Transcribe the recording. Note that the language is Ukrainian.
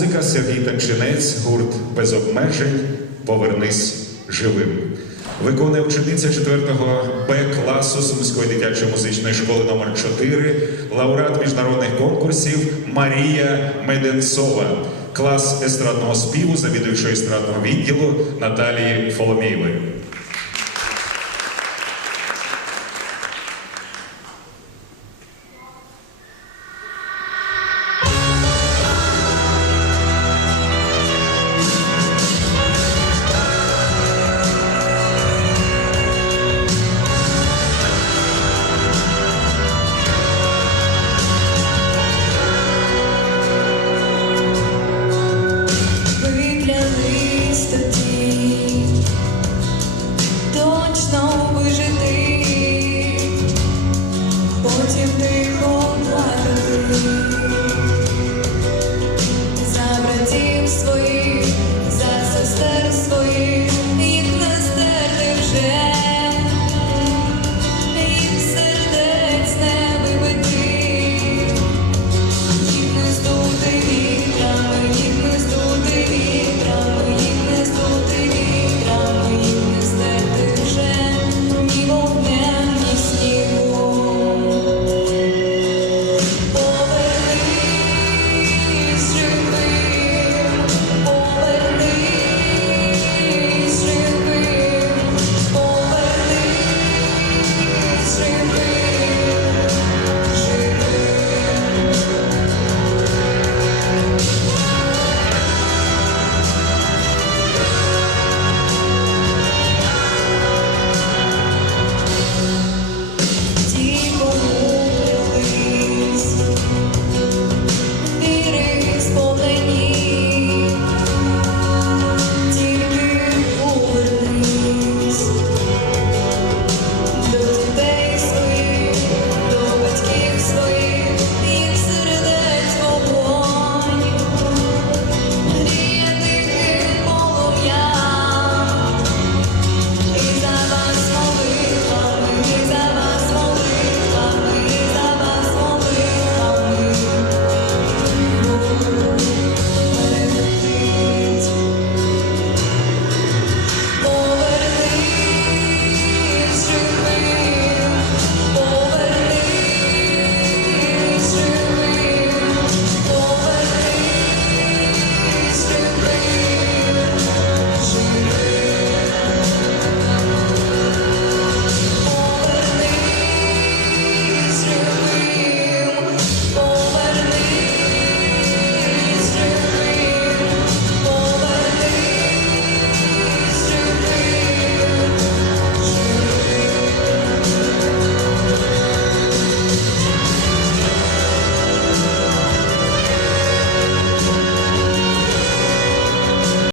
музика Сергій Танчинець, гурт без обмежень. Повернись живим. Виконує учениця 4-го Б класу Сумської дитячої музичної школи номер 4 лауреат міжнародних конкурсів Марія Меденцова, клас естрадного співу, завідуючої естрадного відділу Наталії Фоломієвої. ไม่รู้ว่า